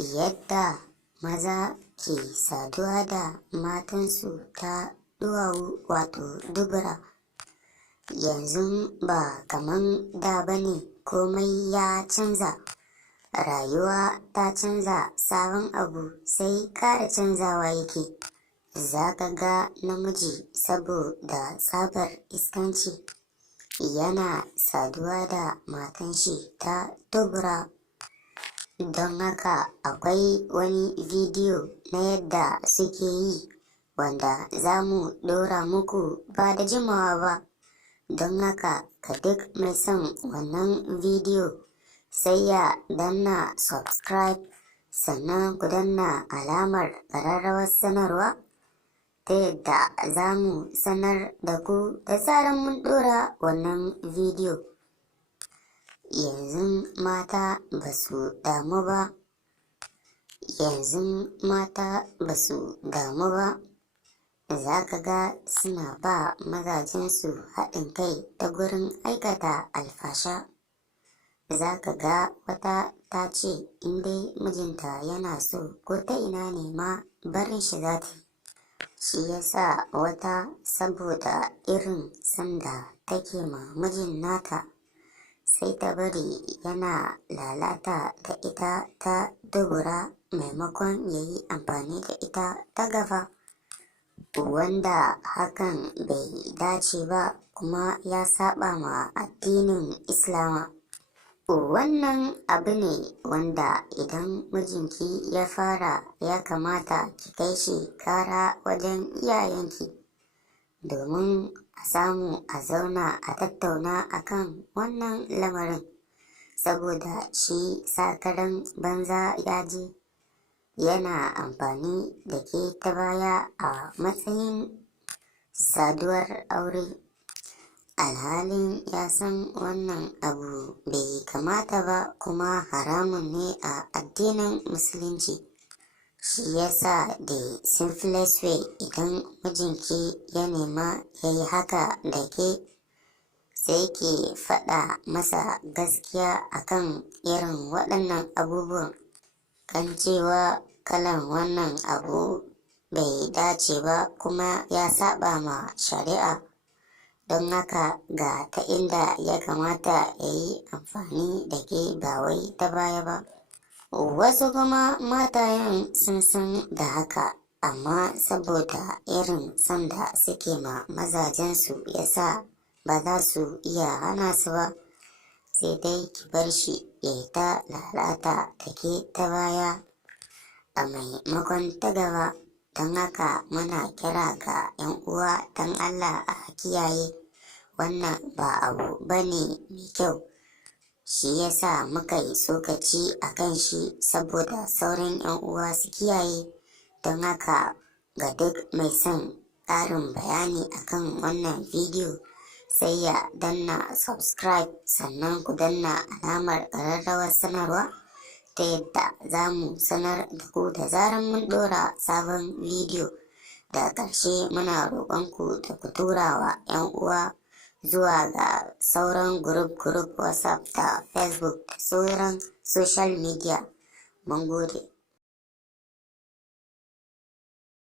Yadda maza ke saduwa da matansu ta duwawu wato dubura. Yanzu ba kaman da bane, komai ya canza. Rayuwa ta canza, sabon abu sai ƙara canzawa yake. Zaka ga namiji saboda tsabar iskanci yana saduwa da matanshi ta dubura. Don haka akwai wani bidiyo na yadda suke yi wanda za mu ɗora muku ba da jimawa ba. Don haka ga duk mai son wannan bidiyo sai ya danna subscribe, sannan ku danna alamar ƙararrawar sanarwa ta yadda za mu sanar da ku da zarar mun ɗora wannan bidiyo. Yanzu mata ba su damu ba. Za ka ga suna ba mazajensu haɗin kai ta gurin aikata alfasha. Za ka ga wata ta ce in dai mijinta yana so ko ta ina ne ma barin shi za ta yi. Shi yasa wata saboda irin sanda take ma mijin nata sai ta bari yana lalata da ita ta dubura maimakon ya yi amfani da ita ta gaba, wanda hakan bai dace ba kuma ya saba ma addinin Islama. Wannan abu ne wanda idan mijinki ya fara ya kamata ki kai shi kara wajen iyayenki domin a samu a zauna a tattauna akan wannan lamarin, saboda shi sakaran banza ya je yana amfani da ke ta baya a matsayin saduwar aure. Alhalin ya san wannan abu bai kamata ba kuma haramun ne a addinin musulunci. Shi yasa the simplest way, idan mijinki ya nema ya yi haka da ke, sai ki faɗa masa gaskiya akan irin waɗannan abubuwan, kan cewa kalan wannan abu bai dace ba kuma ya saba ma shari'a. Don haka ga ta inda ya kamata ya yi amfani da ke ba wai ta baya ba. Wasu kuma matayen sun san da haka, amma saboda irin sanda suke ma mazajensu yasa ba za su iya hana su ba, sai dai ki bar shi ya yi ta lalata da ke ta baya a maimakon ta gaba. Don haka muna kira ga 'yan uwa don Allah a kiyaye, wannan ba abu bane mai kyau. Shi yasa muka yi tsokaci a kan shi saboda sauran 'yan uwa su kiyaye. Don haka ga duk mai son ƙarin bayani akan wannan bidiyo sai ya danna subscribe, sannan ku danna alamar ƙararrawar sanarwa ta yadda za mu sanar da ku da zarar mun ɗora sabon bidiyo. Da ƙarshe muna roƙonku da ku tura wa 'yan uwa zuwa ga sauran group WhatsApp da Facebook da sauran social media. Mun gode.